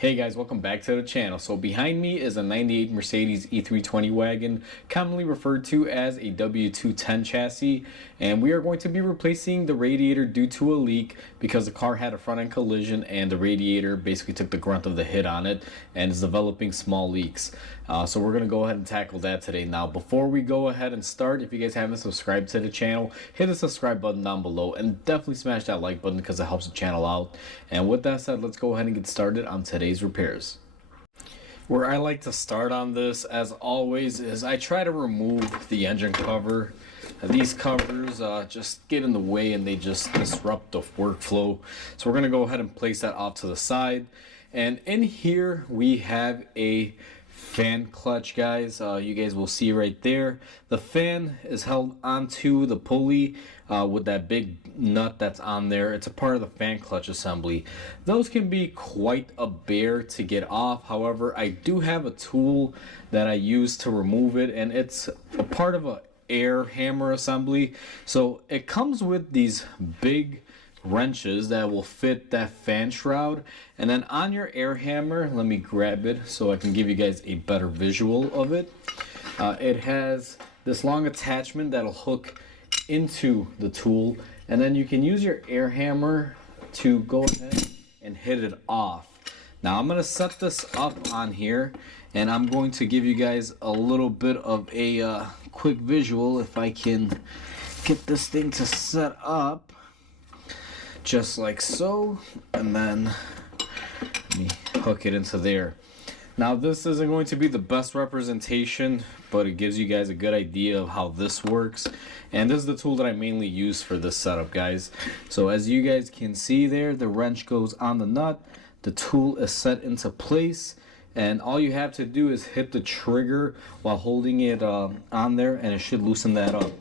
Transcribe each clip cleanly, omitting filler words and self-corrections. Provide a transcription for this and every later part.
Hey guys, welcome back to the channel. So behind me is a 98 Mercedes E320 Wagon, commonly referred to as a W210 chassis, and we are going to be replacing the radiator due to a leak because the car had a front end collision and the radiator basically took the grunt of the hit on it and is developing small leaks. So we're going to go ahead and tackle that today. Now before we go ahead and start, if you guys haven't subscribed to the channel, hit the subscribe button down below and definitely smash that like button because it helps the channel out. And with that said, let's go ahead and get started on today's repairs. Where I like to start on this, as always, is I try to remove the engine cover. These covers just get in the way and they just disrupt the workflow. So we're going to go ahead and place that off to the side. And in here we have a fan clutch, guys. You guys will see right there. The fan is held onto the pulley with that big nut that's on there. It's a part of the fan clutch assembly. Those can be quite a bear to get off. However, I do have a tool that I use to remove it, and it's a part of a air hammer assembly. So it comes with these big wrenches that will fit that fan shroud, and then on your air hammer, let me grab it so I can give you guys a better visual of it. It has this long attachment that'll hook into the tool, and then you can use your air hammer to go ahead and hit it off. Now I'm going to set this up on here, and I'm going to give you guys a little bit of a quick visual if I can get this thing to set up. Just like so, and then let me hook it into there. Now this isn't going to be the best representation, but it gives you guys a good idea of how this works, and this is the tool that I mainly use for this setup, guys. So as you guys can see there, the wrench goes on the nut, the tool is set into place, and all you have to do is hit the trigger while holding it on there, and it should loosen that up.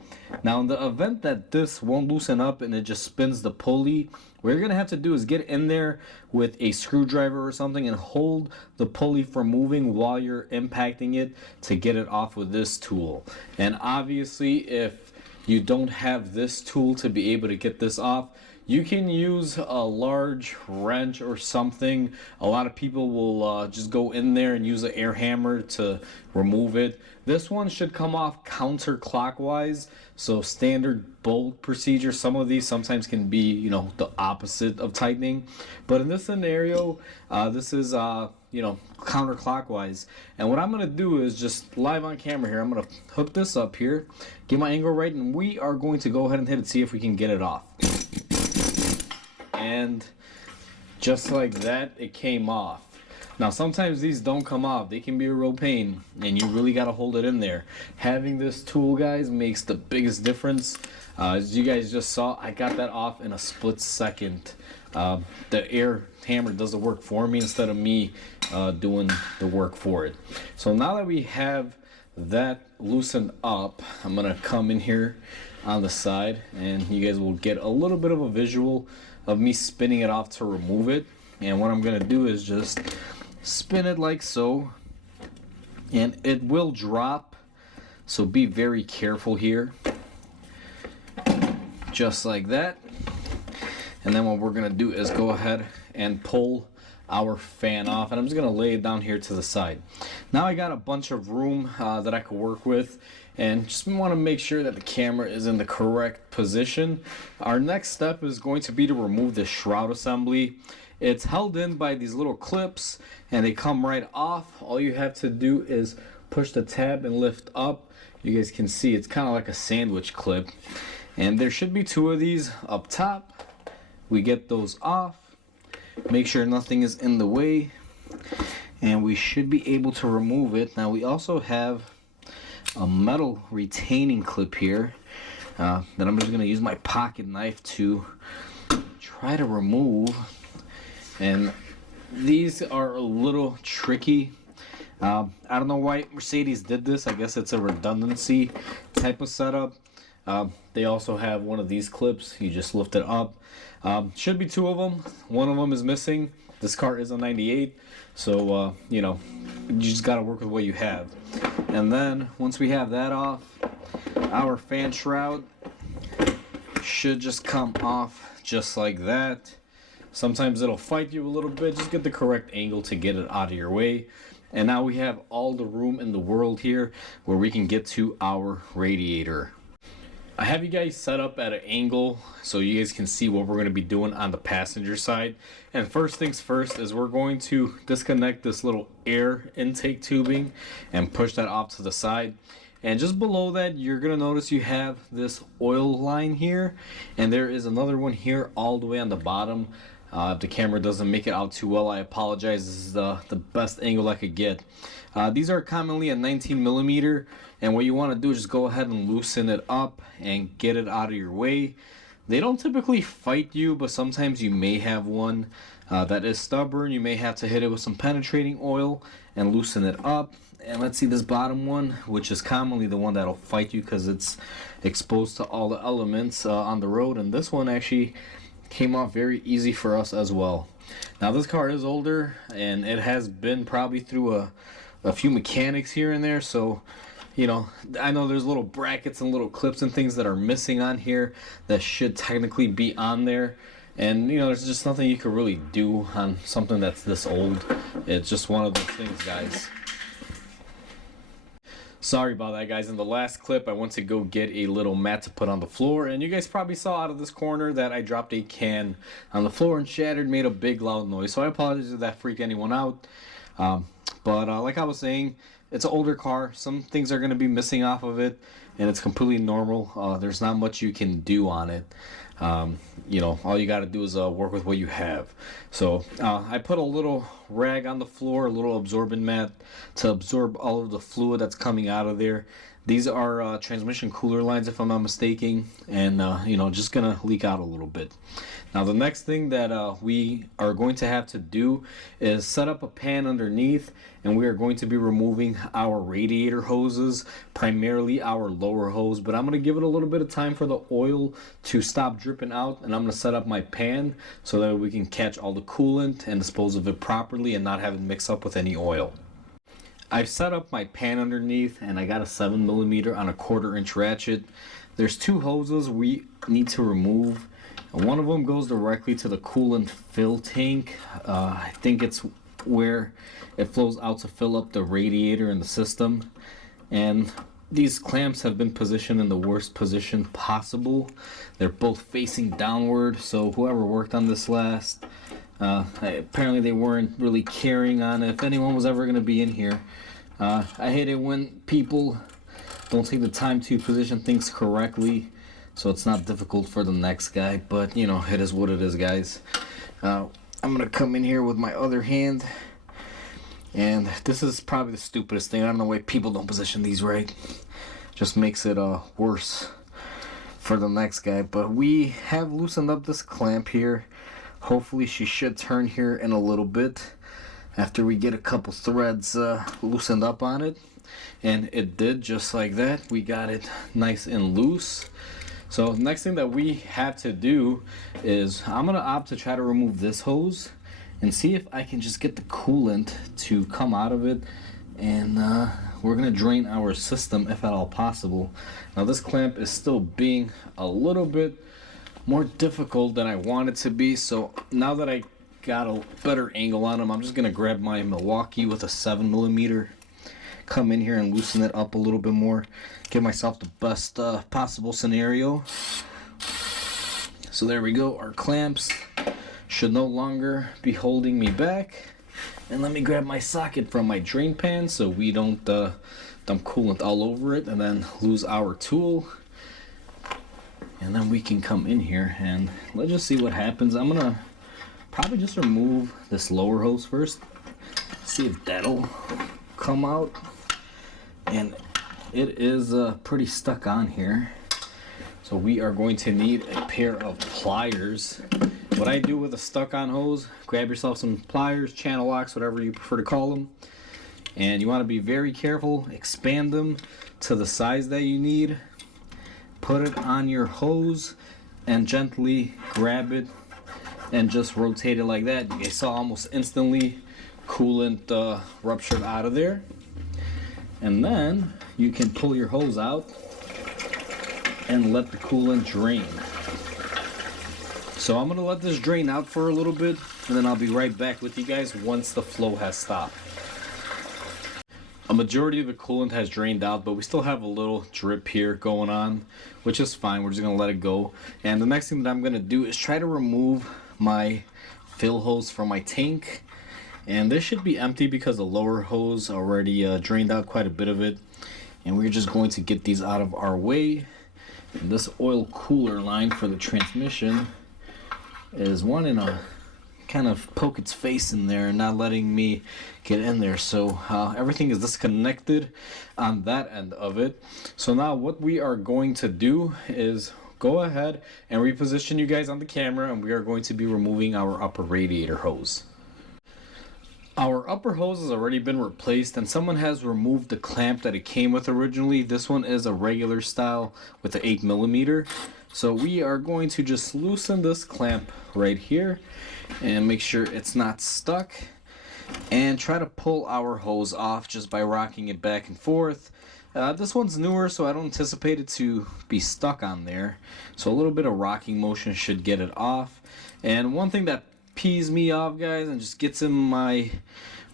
Now in the event that this won't loosen up and it just spins the pulley, what you're going to have to do is get in there with a screwdriver or something and hold the pulley from moving while you're impacting it to get it off with this tool. And obviously if you don't have this tool to be able to get this off, you can use a large wrench or something. A lot of people will just go in there and use an air hammer to remove it. This one should come off counterclockwise, so standard bolt procedure. Some of these sometimes can be, you know, the opposite of tightening, but in this scenario, this is counterclockwise. And what I'm gonna do is just live on camera here, I'm gonna hook this up here, get my angle right, and we are going to go ahead and hit it, see if we can get it off. And just like that, it came off. Now sometimes these don't come off, they can be a real pain, and you really got to hold it in there. Having this tool, guys, makes the biggest difference. As you guys just saw, I got that off in a split second. The air hammer does the work for me instead of me doing the work for it. So now that we have that loosened up, I'm gonna come in here on the side, and you guys will get a little bit of a visual of me spinning it off to remove it. And what I'm gonna do is just spin it like so, and it will drop, so be very careful here. Just like that. And then what we're gonna do is go ahead and pull our fan off, and I'm just gonna lay it down here to the side. Now I got a bunch of room that I could work with, and just want to make sure that the camera is in the correct position. Our next step is going to be to remove the shroud assembly. It's held in by these little clips and they come right off. All you have to do is push the tab and lift up. You guys can see it's kind of like a sandwich clip, and there should be two of these up top. We get those off, make sure nothing is in the way, and we should be able to remove it. Now we also have a metal retaining clip here that I'm just going to use my pocket knife to try to remove, and these are a little tricky. I don't know why Mercedes did this. I guess it's a redundancy type of setup. They also have one of these clips. You just lift it up. Should be two of them. One of them is missing. This car is a 98, so you know, you just got to work with what you have. And then once we have that off, our fan shroud should just come off just like that. Sometimes it'll fight you a little bit. Just get the correct angle to get it out of your way. And now we have all the room in the world here where we can get to our radiator. I have you guys set up at an angle so you guys can see what we're going to be doing on the passenger side. And first things first is we're going to disconnect this little air intake tubing and push that off to the side. And just below that, you're going to notice you have this oil line here, and there is another one here all the way on the bottom. If the camera doesn't make it out too well, I apologize. This is the best angle I could get. These are commonly a 19 millimeter, and what you want to do is just go ahead and loosen it up and get it out of your way. They don't typically fight you, but sometimes you may have one that is stubborn. You may have to hit it with some penetrating oil and loosen it up. And let's see this bottom one, which is commonly the one that'll fight you because it's exposed to all the elements on the road. And this one actually came off very easy for us as well. Now this car is older, and it has been probably through a few mechanics here and there, so you know, I know there's little brackets and little clips and things that are missing on here that should technically be on there. And you know, there's just nothing you could really do on something that's this old. It's just one of those things, guys. Sorry about that, guys. In the last clip, I went to go get a little mat to put on the floor, and you guys probably saw out of this corner that I dropped a can on the floor and shattered, made a big loud noise. So I apologize if that freaked anyone out. But like I was saying, it's an older car. Some things are going to be missing off of it, and it's completely normal. There's not much you can do on it. You know, all you got to do is work with what you have. So I put a little rag on the floor, a little absorbent mat to absorb all of the fluid that's coming out of there. These are transmission cooler lines, if I'm not mistaken, and you know, just gonna leak out a little bit. Now the next thing that we are going to have to do is set up a pan underneath, and we are going to be removing our radiator hoses, primarily our lower hose, but I'm going to give it a little bit of time for the oil to stop dripping out, and I'm going to set up my pan so that we can catch all the coolant and dispose of it properly and not have it mix up with any oil. I've set up my pan underneath, and I got a 7 millimeter on a 1/4 inch ratchet. There's two hoses we need to remove. One of them goes directly to the coolant fill tank. I think it's where it flows out to fill up the radiator in the system. And these clamps have been positioned in the worst position possible. They're both facing downward, so whoever worked on this last, apparently they weren't really caring on if anyone was ever going to be in here. I hate it when people don't take the time to position things correctly, so it's not difficult for the next guy, but you know, it is what it is, guys. I'm gonna come in here with my other hand, and this is probably the stupidest thing. I don't know why people don't position these right. Just makes it worse for the next guy. But we have loosened up this clamp here. Hopefully she should turn here in a little bit after we get a couple threads loosened up on it, and it did, just like that. We got it nice and loose. So the next thing that we have to do is I'm going to opt to try to remove this hose and see if I can just get the coolant to come out of it, and we're going to drain our system if at all possible. Now this clamp is still being a little bit more difficult than I want it to be, so now that I got a better angle on them, I'm just going to grab my Milwaukee with a 7 millimeter, come in here and loosen it up a little bit more, give myself the best possible scenario. So there we go. Our clamps should no longer be holding me back. And let me grab my socket from my drain pan so we don't dump coolant all over it and then lose our tool. And then we can come in here and let's just see what happens. I'm gonna probably just remove this lower hose first, see if that'll come out. And it is pretty stuck on here, so we are going to need a pair of pliers. What I do with a stuck on hose, grab yourself some pliers, channel locks, whatever you prefer to call them, and you want to be very careful. Expand them to the size that you need, put it on your hose and gently grab it and just rotate it like that. You saw almost instantly coolant ruptured out of there. And then you can pull your hose out and let the coolant drain. So I'm gonna let this drain out for a little bit, and then I'll be right back with you guys once the flow has stopped. A majority of the coolant has drained out, but we still have a little drip here going on, which is fine. We're just gonna let it go. And the next thing that I'm gonna do is try to remove my fill hose from my tank. And this should be empty because the lower hose already drained out quite a bit of it. And we're just going to get these out of our way. And this oil cooler line for the transmission is wanting to kind of poke its face in there and not letting me get in there. So everything is disconnected on that end of it. So now what we are going to do is go ahead and reposition you guys on the camera, and we are going to be removing our upper radiator hose. Our upper hose has already been replaced, and someone has removed the clamp that it came with originally. This one is a regular style with the 8mm. So we are going to just loosen this clamp right here and make sure it's not stuck, and try to pull our hose off just by rocking it back and forth. This one's newer, so I don't anticipate it to be stuck on there. So a little bit of rocking motion should get it off. And one thing that pees me off, guys, and just gets in my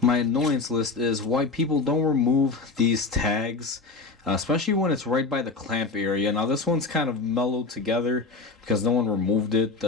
annoyance list is why people don't remove these tags, especially when it's right by the clamp area. Now this one's kind of mellowed together because no one removed it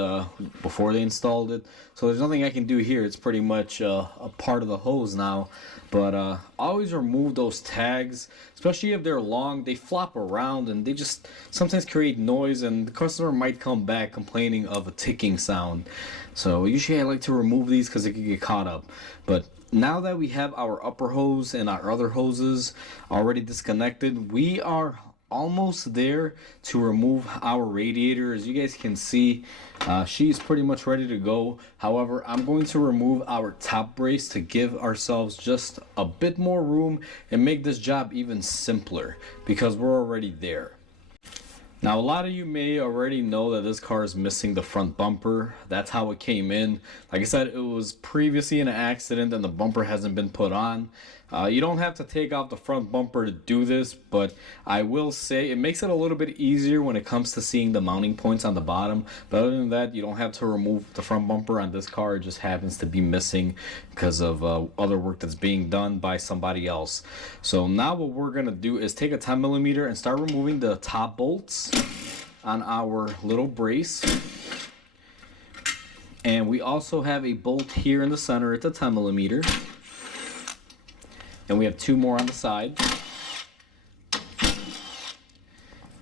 before they installed it, so there's nothing I can do here. It's pretty much a part of the hose now. But always remove those tags, especially if they're long. They flop around and they just sometimes create noise, and the customer might come back complaining of a ticking sound. So usually I like to remove these because it can get caught up. But now that we have our upper hose and our other hoses already disconnected, we are almost there to remove our radiator. As you guys can see, she's pretty much ready to go. However, I'm going to remove our top brace to give ourselves just a bit more room and make this job even simpler because we're already there. Now, a lot of you may already know that this car is missing the front bumper. That's how it came in. Like I said, it was previously in an accident and the bumper hasn't been put on. You don't have to take out the front bumper to do this, but I will say it makes it a little bit easier when it comes to seeing the mounting points on the bottom. But other than that, you don't have to remove the front bumper on this car. It just happens to be missing because of other work that's being done by somebody else. So now what we're gonna do is take a 10mm and start removing the top bolts on our little brace. And we also have a bolt here in the center. It's a 10mm. And we have two more on the side.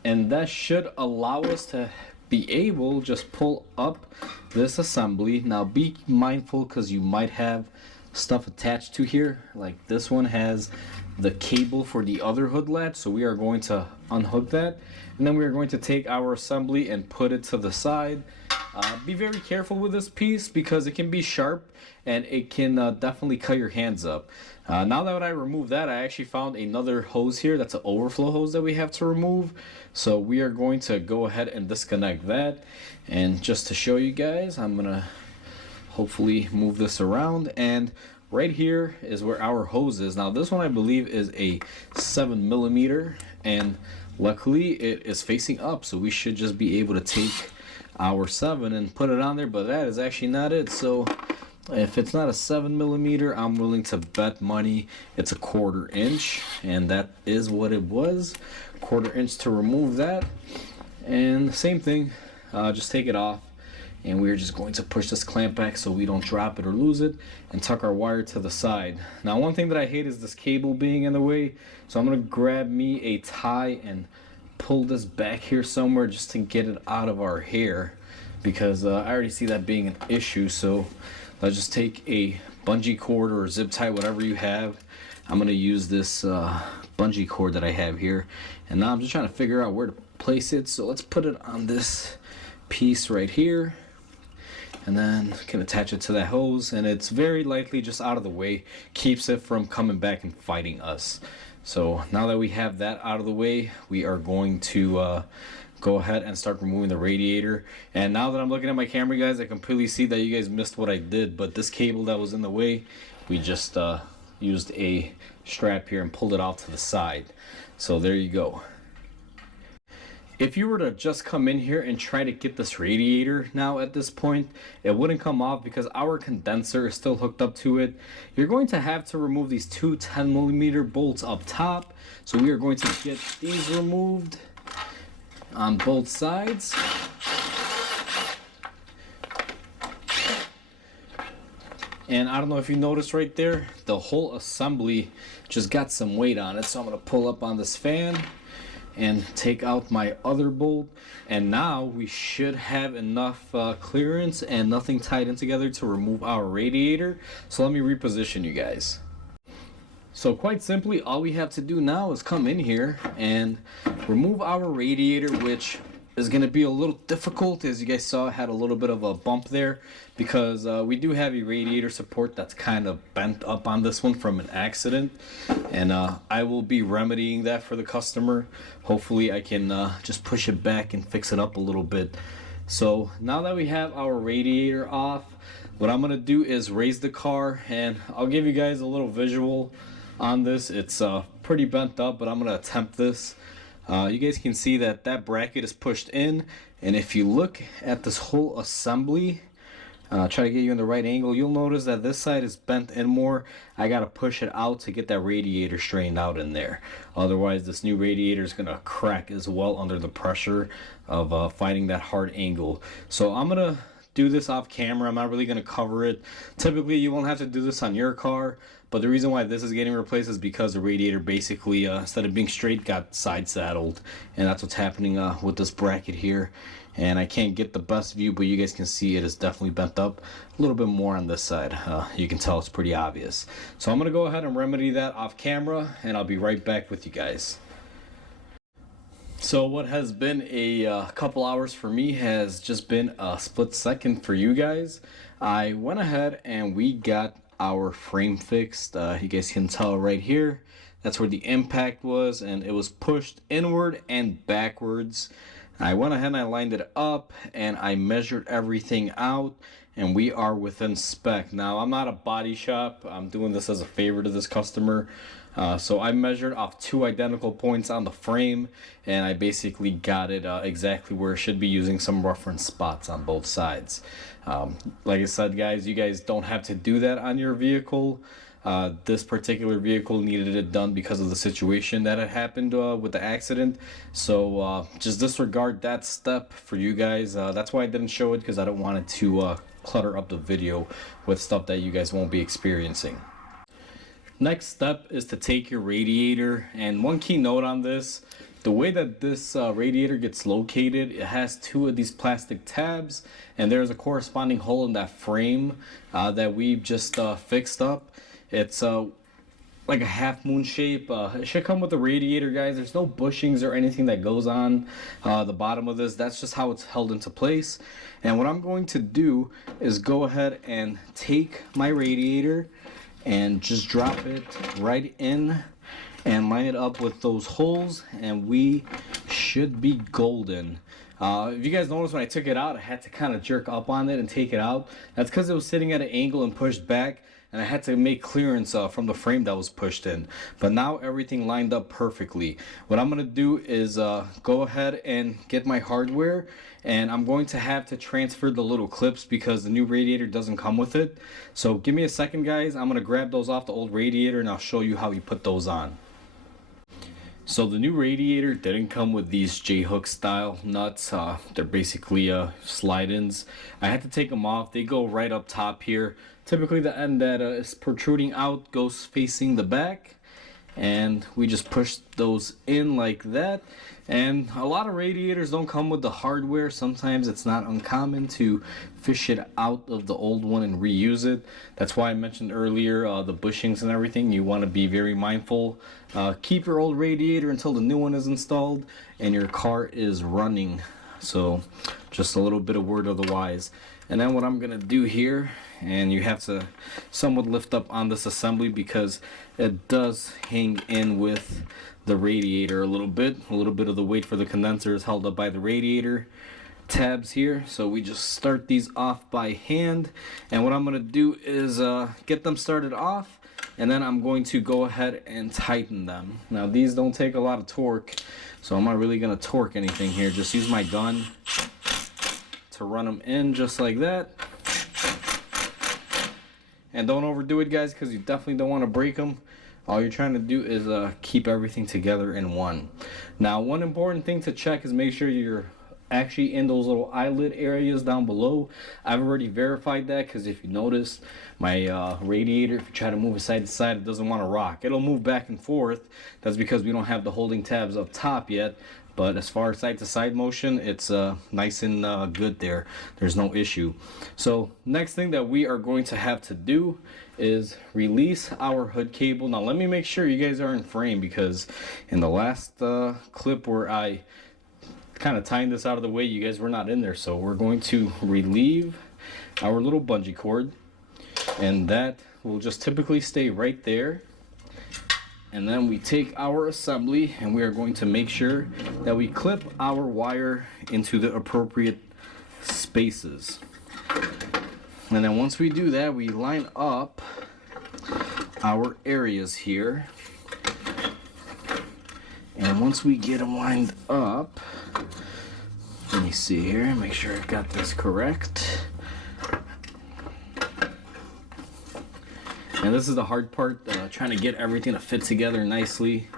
And that should allow us to be able to just pull up this assembly. Now be mindful because you might have stuff attached to here. Like this one has the cable for the other hood latch, so we are going to unhook that. And then we are going to take our assembly and put it to the side. Be very careful with this piece because it can be sharp and it can definitely cut your hands up. Now that I removed that, I actually found another hose here. That's an overflow hose that we have to remove. So we are going to go ahead and disconnect that. And just to show you guys, I'm gonna hopefully move this around. And right here is where our hose is. Now this one I believe is a 7mm, and luckily it is facing up, so we should just be able to take our 7 and put it on there, but that is actually not it. So if it's not a 7mm, I'm willing to bet money it's a 1/4 inch, and that is what it was. 1/4 inch to remove that. And same thing, just take it off, and we're just going to push this clamp back so we don't drop it or lose it, and tuck our wire to the side. Now one thing that I hate is this cable being in the way, so I'm gonna grab me a tie and pull this back here somewhere just to get it out of our hair, because I already see that being an issue. So let's just take a bungee cord or a zip tie, whatever you have. I'm gonna use this bungee cord that I have here, and now I'm just trying to figure out where to place it. So let's put it on this piece right here, and then can attach it to that hose, and it's very likely just out of the way, keeps it from coming back and fighting us. So now that we have that out of the way, we are going to go ahead and start removing the radiator. And now that I'm looking at my camera, guys, I completely see that you guys missed what I did, but this cable that was in the way, we just used a strap here and pulled it off to the side. So there you go. If you were to just come in here and try to get this radiator now at this point, it wouldn't come off because our condenser is still hooked up to it. You're going to have to remove these two 10mm bolts up top. So we are going to get these removed on both sides. And I don't know if you noticed right there, the whole assembly just got some weight on it. So I'm going to pull up on this fan and take out my other bolt, and now we should have enough clearance and nothing tied in together to remove our radiator. So let me reposition you guys. So quite simply, all we have to do now is come in here and remove our radiator, which is going to be a little difficult. As you guys saw, it had a little bit of a bump there because we do have a radiator support that's kind of bent up on this one from an accident, and I will be remedying that for the customer. Hopefully I can just push it back and fix it up a little bit. So now that we have our radiator off, what I'm going to do is raise the car, and I'll give you guys a little visual on this. It's pretty bent up, but I'm going to attempt this. You guys can see that that bracket is pushed in, and if you look at this whole assembly, try to get you in the right angle, you'll notice that this side is bent in more. I gotta push it out to get that radiator straightened out in there. Otherwise this new radiator is gonna crack as well under the pressure of finding that hard angle. So I'm gonna do this off camera. I'm not really going to cover it. Typically you won't have to do this on your car, but the reason why this is getting replaced is because the radiator basically instead of being straight got side saddled, and that's what's happening with this bracket here. And I can't get the best view, but you guys can see it is definitely bent up a little bit more on this side. You can tell it's pretty obvious. So I'm going to go ahead and remedy that off camera, and I'll be right back with you guys. So what has been a couple hours for me has just been a split second for you guys. I went ahead and we got our frame fixed. You guys can tell right here, that's where the impact was, and it was pushed inward and backwards. I went ahead and I lined it up and I measured everything out, and we are within spec. Now I'm not a body shop, I'm doing this as a favor to this customer. So I measured off two identical points on the frame, and I basically got it exactly where it should be, using some reference spots on both sides. Like I said, guys, you guys don't have to do that on your vehicle. This particular vehicle needed it done because of the situation that had happened with the accident. So just disregard that step for you guys. That's why I didn't show it, because I don't want it to clutter up the video with stuff that you guys won't be experiencing. Next step is to take your radiator, and one key note on this, the way that this radiator gets located, it has two of these plastic tabs, and there's a corresponding hole in that frame that we've just fixed up. It's like a half moon shape. It should come with the radiator, guys. There's no bushings or anything that goes on the bottom of this. That's just how it's held into place. And what I'm going to do is go ahead and take my radiator and just drop it right in and line it up with those holes, and we should be golden. If you guys notice, when I took it out, I had to kind of jerk up on it and take it out. That's because it was sitting at an angle and pushed back, and I had to make clearance from the frame that was pushed in. But now everything lined up perfectly. What I'm going to do is go ahead and get my hardware, and I'm going to have to transfer the little clips because the new radiator doesn't come with it. So give me a second, guys. I'm going to grab those off the old radiator, and I'll show you how we put those on. So the new radiator didn't come with these J-hook style nuts. They're basically slide-ins. I had to take them off. They go right up top here. Typically the end that is protruding out goes facing the back, and we just push those in like that. And a lot of radiators don't come with the hardware. Sometimes it's not uncommon to fish it out of the old one and reuse it. That's why I mentioned earlier the bushings and everything. You want to be very mindful. Keep your old radiator until the new one is installed and your car is running. So just a little bit of word of the wise. And then what I'm gonna do here, and you have to somewhat lift up on this assembly because it does hang in with the radiator a little bit. A little bit of the weight for the condenser is held up by the radiator tabs here. So we just start these off by hand, and what I'm gonna do is get them started off, and then I'm going to go ahead and tighten them. Now these don't take a lot of torque, so I'm not really going to torque anything here. Just use my gun to run them in just like that. And don't overdo it, guys, because you definitely don't want to break them. All you're trying to do is keep everything together in one. Now, one important thing to check is make sure you're actually in those little eyelid areas down below. I've already verified that, because if you notice, my radiator, if you try to move it side to side, it doesn't want to rock. It'll move back and forth. That's because we don't have the holding tabs up top yet. But as far as side to side motion, it's nice and good there. There's no issue. So next thing that we are going to have to do is release our hood cable. Now let me make sure you guys are in frame, because in the last clip where I kind of tying this out of the way, you guys were not in there. So we're going to relieve our little bungee cord, and that will just typically stay right there. And then we take our assembly, and we are going to make sure that we clip our wire into the appropriate spaces. And then once we do that, we line up our areas here. And once we get them lined up, let me see here, make sure I've got this correct. And this is the hard part, trying to get everything to fit together nicely.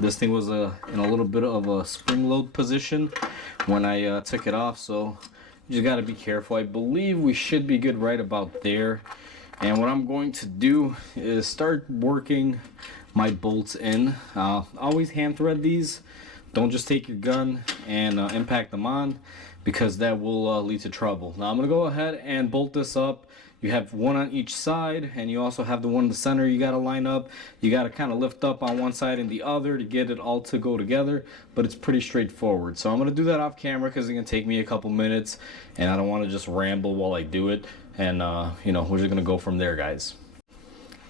This thing was in a little bit of a spring load position when I took it off, so you just got to be careful. I believe we should be good right about there. And what I'm going to do is start working my bolts in. Always hand thread these. Don't just take your gun and impact them on, because that will lead to trouble. Now I'm going to go ahead and bolt this up. You have one on each side, and you also have the one in the center you got to line up. You got to kind of lift up on one side and the other to get it all to go together, but it's pretty straightforward. So I'm going to do that off camera, because it's going to take me a couple minutes, and I don't want to just ramble while I do it. And you know, we're just going to go from there, guys.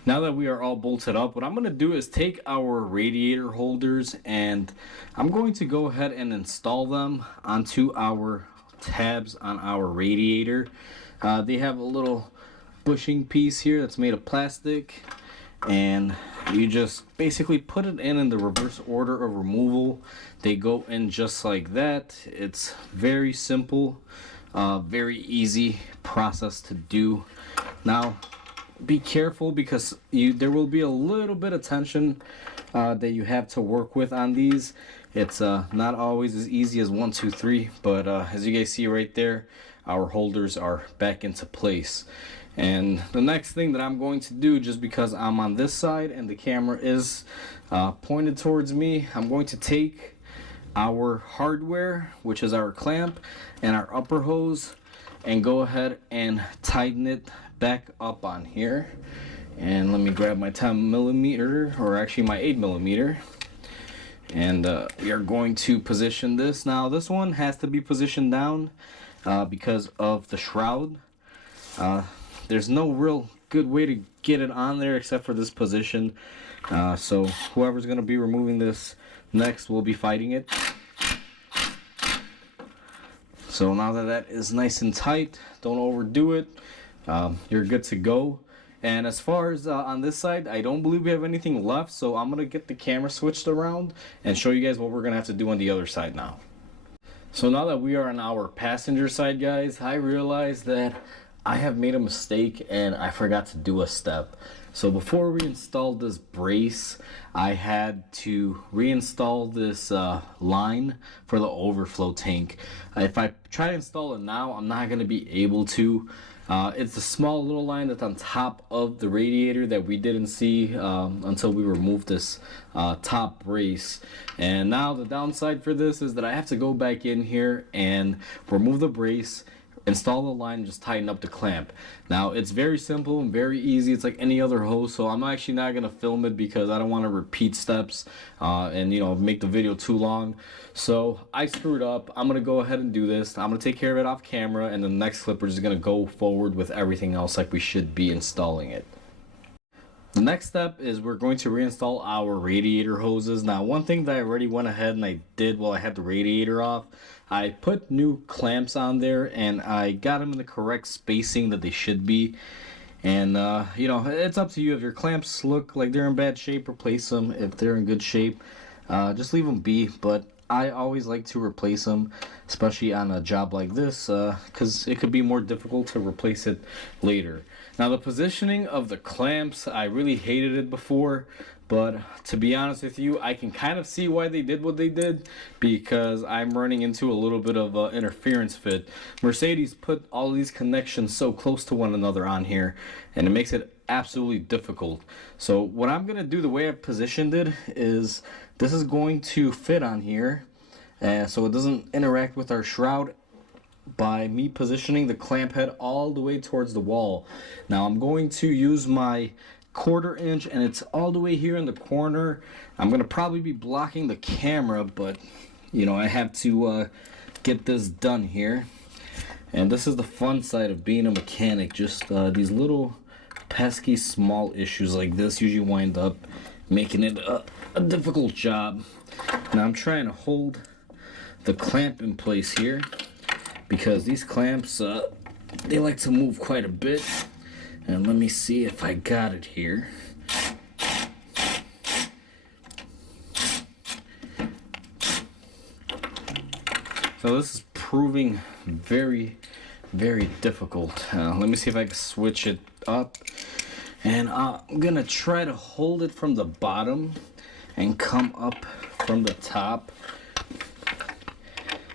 Now that we are all bolted up, what I'm going to do is take our radiator holders, and I'm going to go ahead and install them onto our tabs on our radiator. They have a little bushing piece here that's made of plastic, and you just basically put it in the reverse order of removal. They go in just like that. It's very simple, very easy process to do. Now be careful, because there will be a little bit of tension that you have to work with on these. It's not always as easy as 1, 2, 3, but as you guys see right there, our holders are back into place. And the next thing that I'm going to do, just because I'm on this side and the camera is pointed towards me, I'm going to take our hardware, which is our clamp and our upper hose, and go ahead and tighten it back up on here. And let me grab my 10mm, or actually my 8mm, and we are going to position this. Now this one has to be positioned down because of the shroud. There's no real good way to get it on there except for this position. So whoever's going to be removing this next will be fighting it. So now that that is nice and tight, don't overdo it. You're good to go. And as far as on this side, I don't believe we have anything left, so I'm going to get the camera switched around and show you guys what we're going to have to do on the other side now. So now that we are on our passenger side, guys, I realized that I have made a mistake and I forgot to do a step. So before we installed this brace, I had to reinstall this line for the overflow tank. If I try to install it now, I'm not going to be able to. It's a small little line that's on top of the radiator that we didn't see until we removed this top brace. And now the downside for this is that I have to go back in here and remove the brace, install the line, and just tighten up the clamp. Now it's very simple and very easy. It's like any other hose, so I'm actually not gonna film it because I don't want to repeat steps and make the video too long. So I screwed up. I'm gonna go ahead and do this. I'm gonna take care of it off camera, and the next clip we're just gonna go forward with everything else like we should be installing it. The next step is we're going to reinstall our radiator hoses. Now one thing that I already went ahead and I did while I had the radiator off, I put new clamps on there and I got them in the correct spacing that they should be. And you know, it's up to you. If your clamps look like they're in bad shape, replace them. If they're in good shape, just leave them be. But I always like to replace them, especially on a job like this, because it could be more difficult to replace it later. Now, the positioning of the clamps, I really hated it before, but to be honest with you, I can kind of see why they did what they did, because I'm running into a little bit of interference fit. Mercedes put all these connections so close to one another on here, and it makes it absolutely difficult. So what I'm gonna do, the way I positioned it, is this is going to fit on here, so it doesn't interact with our shroud, by me positioning the clamp head all the way towards the wall. Now I'm going to use my 1/4 inch, and it's all the way here in the corner. I'm gonna probably be blocking the camera, but you know, I have to get this done here. And this is the fun side of being a mechanic. Just these little pesky small issues like this usually wind up making it a difficult job. Now I'm trying to hold the clamp in place here, because these clamps, they like to move quite a bit. And let me see if I got it here. So this is proving very, very difficult. Let me see if I can switch it up. And I'm gonna try to hold it from the bottom and come up from the top.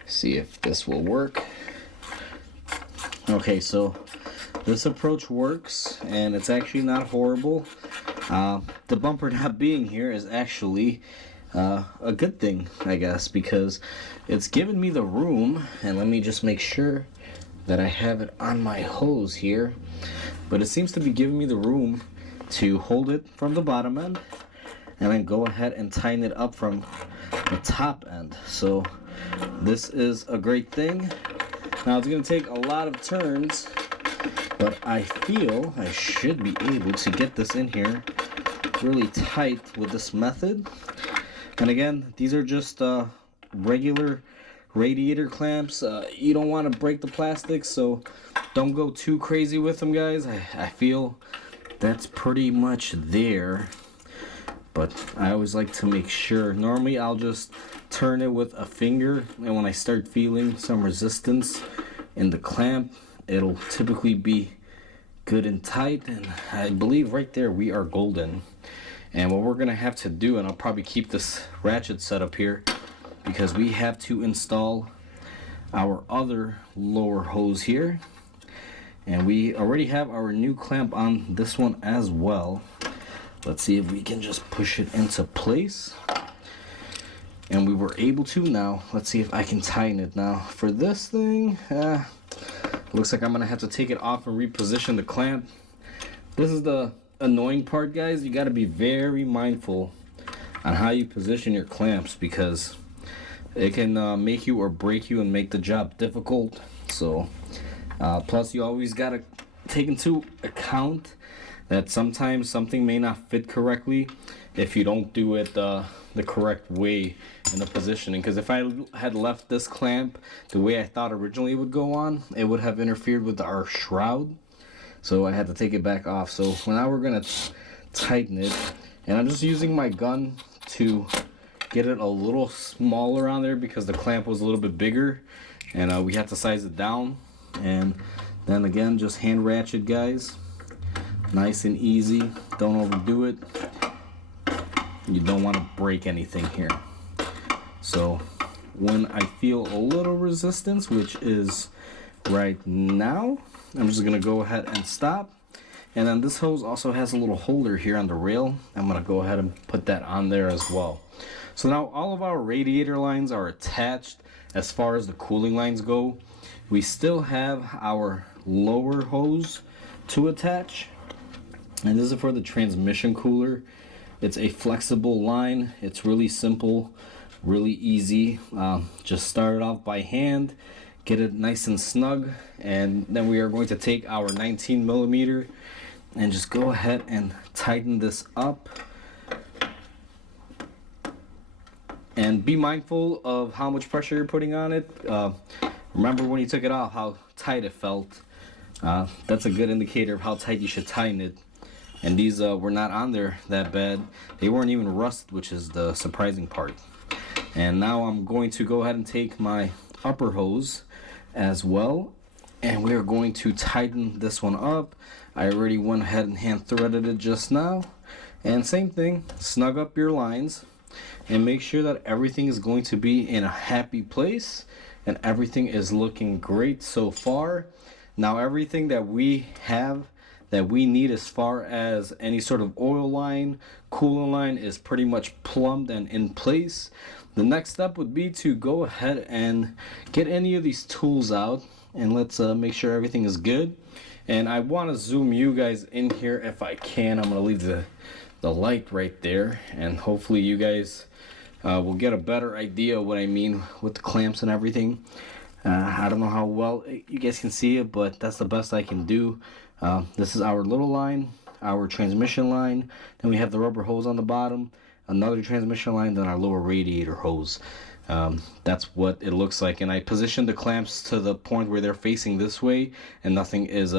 See if this will work. Okay, so this approach works, and it's actually not horrible. The bumper not being here is actually a good thing, I guess, because it's given me the room. And let me just make sure that I have it on my hose here. But it seems to be giving me the room to hold it from the bottom end and then go ahead and tighten it up from the top end. So this is a great thing. Now it's going to take a lot of turns, but I feel I should be able to get this in here really tight with this method. And again, these are just regular radiator clamps. You don't want to break the plastic, so don't go too crazy with them, guys. I feel that's pretty much there, but I always like to make sure. Normally I'll just turn it with a finger, and when I start feeling some resistance in the clamp, it'll typically be good and tight, and I believe right there we are golden. And what we're gonna have to do, and I'll probably keep this ratchet set up here, because we have to install our other lower hose here, and we already have our new clamp on this one as well. Let's see if we can just push it into place. And we were able to. Now let's see if I can tighten it. Now for this thing, looks like I'm gonna have to take it off and reposition the clamp. This is the annoying part, guys. You got to be very mindful on how you position your clamps, because it can make you or break you and make the job difficult. So plus you always got to take into account that sometimes something may not fit correctly if you don't do it the correct way in the positioning. Because if I had left this clamp the way I thought originally it would go on, it would have interfered with our shroud. So I had to take it back off. So now we're gonna tighten it, and I'm just using my gun to get it a little smaller on there, because the clamp was a little bit bigger, and we had to size it down. And then again, just hand ratchet, guys. Nice and easy. Don't overdo it. You don't want to break anything here. So when I feel a little resistance, which is right now, I'm just gonna go ahead and stop. And then this hose also has a little holder here on the rail. I'm gonna go ahead and put that on there as well. So now all of our radiator lines are attached. As far as the cooling lines go, we still have our lower hose to attach, and this is for the transmission cooler. It's a flexible line. It's really simple, really easy. Just start it off by hand, get it nice and snug, and then we are going to take our 19 millimeter and just go ahead and tighten this up. And be mindful of how much pressure you're putting on it. Remember when you took it off how tight it felt. That's a good indicator of how tight you should tighten it. And these were not on there that bad. They weren't even rusted, which is the surprising part. And now I'm going to go ahead and take my upper hose as well, and we are going to tighten this one up. I already went ahead and hand threaded it just now. And same thing, snug up your lines and make sure that everything is going to be in a happy place and everything is looking great so far. Now everything that we have that we need as far as any sort of oil line, coolant line is pretty much plumbed and in place. The next step would be to go ahead and get any of these tools out, and let's make sure everything is good. And I want to zoom you guys in here if I can. I'm going to leave the light right there, and hopefully you guys will get a better idea of what I mean with the clamps and everything. I don't know how well you guys can see it, but that's the best I can do. This is our little line, our transmission line, then we have the rubber hose on the bottom, another transmission line, then our lower radiator hose. That's what it looks like, and I positioned the clamps to the point where they're facing this way and nothing is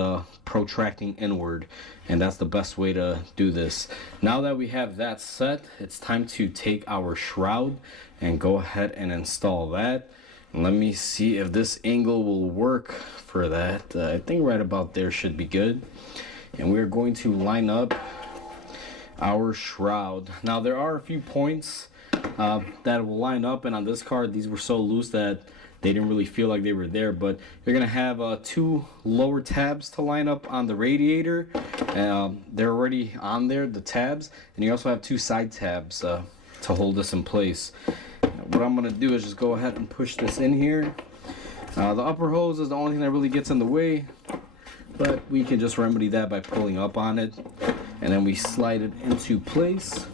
protracting inward, and that's the best way to do this. Now that we have that set, it's time to take our shroud and go ahead and install that. Let me see if this angle will work for that. I think right about there should be good. And we're going to line up our shroud. Now there are a few points that will line up, and on this car these were so loose that they didn't really feel like they were there, but you're gonna have two lower tabs to line up on the radiator. They're already on there, the tabs, and you also have two side tabs to hold this in place. What I'm going to do is just go ahead and push this in here. The upper hose is the only thing that really gets in the way, but we can just remedy that by pulling up on it, and then we slide it into place.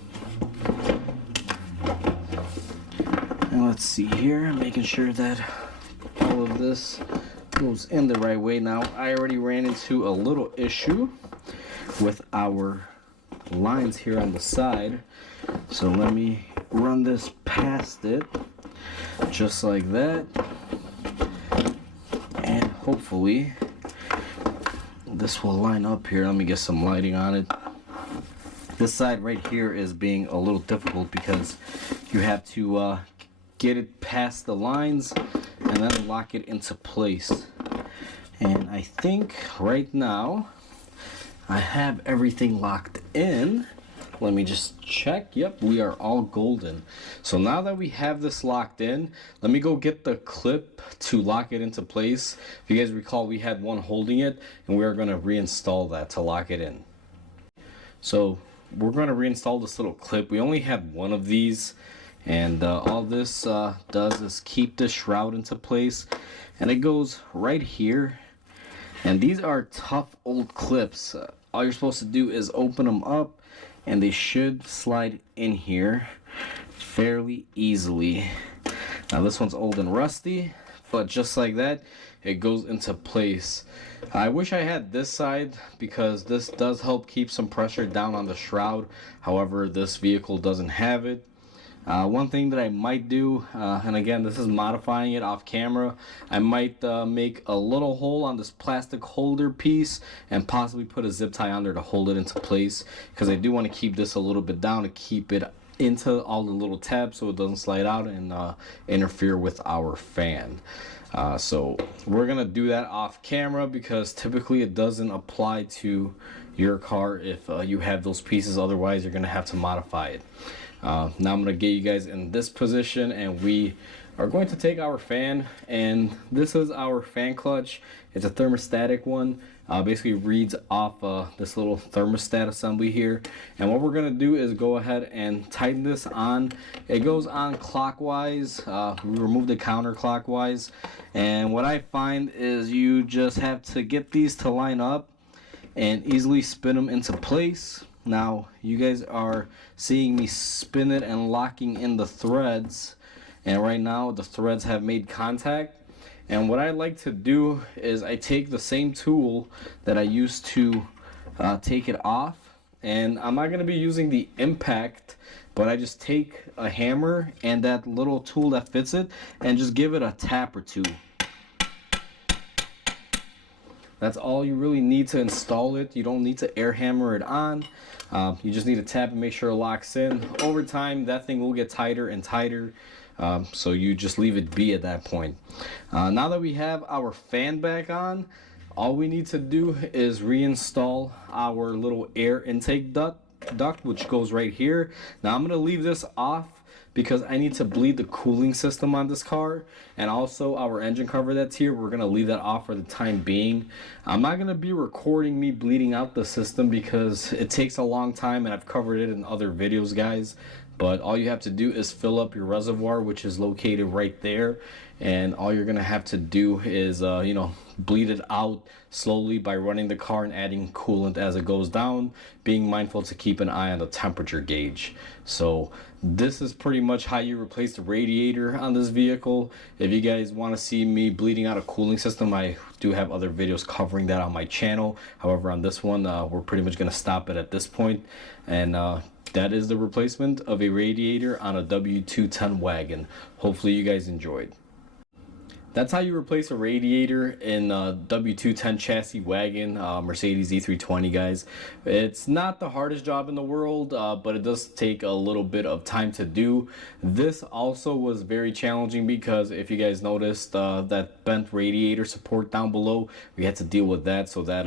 And let's see here, making sure that all of this goes in the right way. Now I already ran into a little issue with our lines here on the side, so let me run this past it just like that, and hopefully this will line up here. Let me get some lighting on it. This side right here is being a little difficult because you have to get it past the lines and then lock it into place. And I think right now I have everything locked in. Let me just check. Yep, we are all golden. So now that we have this locked in, let me go get the clip to lock it into place. If you guys recall, we had one holding it, and we are going to reinstall that to lock it in. So we're going to reinstall this little clip. We only have one of these, and all this does is keep the shroud into place, and it goes right here. And these are tough old clips. All you're supposed to do is open them up, and they should slide in here fairly easily. Now this one's old and rusty, but just like that, it goes into place. I wish I had this side because this does help keep some pressure down on the shroud. However, this vehicle doesn't have it. One thing that I might do, and again this is modifying it off camera, I might make a little hole on this plastic holder piece and possibly put a zip tie on there to hold it into place, because I do want to keep this a little bit down to keep it into all the little tabs so it doesn't slide out and interfere with our fan. So we're gonna do that off camera because typically it doesn't apply to your car if you have those pieces. Otherwise you're gonna have to modify it. Now I'm going to get you guys in this position, and we are going to take our fan, and this is our fan clutch. It's a thermostatic one. Basically reads off this little thermostat assembly here, and what we're going to do is go ahead and tighten this on. It goes on clockwise. We remove it counterclockwise, and what I find is you just have to get these to line up and easily spin them into place. Now you guys are seeing me spin it and locking in the threads, and right now the threads have made contact. And what I like to do is I take the same tool that I used to take it off, and I'm not going to be using the impact, but I just take a hammer and that little tool that fits it and just give it a tap or two. That's all you really need to install it. You don't need to air hammer it on. You just need to tap and make sure it locks in. Over time, that thing will get tighter and tighter. So you just leave it be at that point. Now that we have our fan back on, all we need to do is reinstall our little air intake duct, which goes right here. Now I'm going to leave this off because I need to bleed the cooling system on this car, and also our engine cover that's here, we're going to leave that off for the time being. I'm not going to be recording me bleeding out the system because it takes a long time, and I've covered it in other videos, guys. But all you have to do is fill up your reservoir, which is located right there, and all you're gonna have to do is bleed it out slowly by running the car and adding coolant as it goes down, being mindful to keep an eye on the temperature gauge. So this is pretty much how you replace the radiator on this vehicle. If you guys want to see me bleeding out a cooling system, I do have other videos covering that on my channel. However, on this one, we're pretty much gonna stop it at this point, and that is the replacement of a radiator on a W210 wagon. Hopefully you guys enjoyed. That's how you replace a radiator in a W210 chassis wagon, Mercedes E320, guys. It's not the hardest job in the world, but it does take a little bit of time to do. This also was very challenging because if you guys noticed that bent radiator support down below, we had to deal with that, so that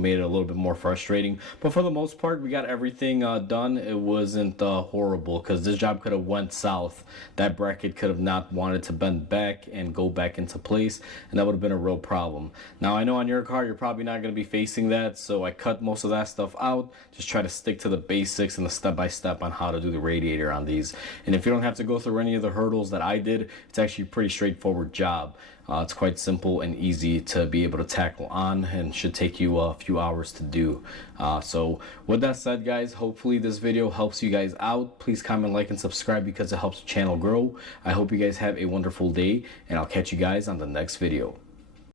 made it a little bit more frustrating. But for the most part, we got everything done. It wasn't horrible because this job could have went south. That bracket could have not wanted to bend back and go back into place, and that would have been a real problem. Now I know on your car you're probably not going to be facing that, so I cut most of that stuff out. Just try to stick to the basics and the step-by-step on how to do the radiator on these. And if you don't have to go through any of the hurdles that I did, it's actually a pretty straightforward job. It's quite simple and easy to be able to tackle on, and should take you a few hours to do. So with that said, guys, hopefully this video helps you guys out. Please comment, like, and subscribe because it helps the channel grow. I hope you guys have a wonderful day, and I'll catch you guys on the next video.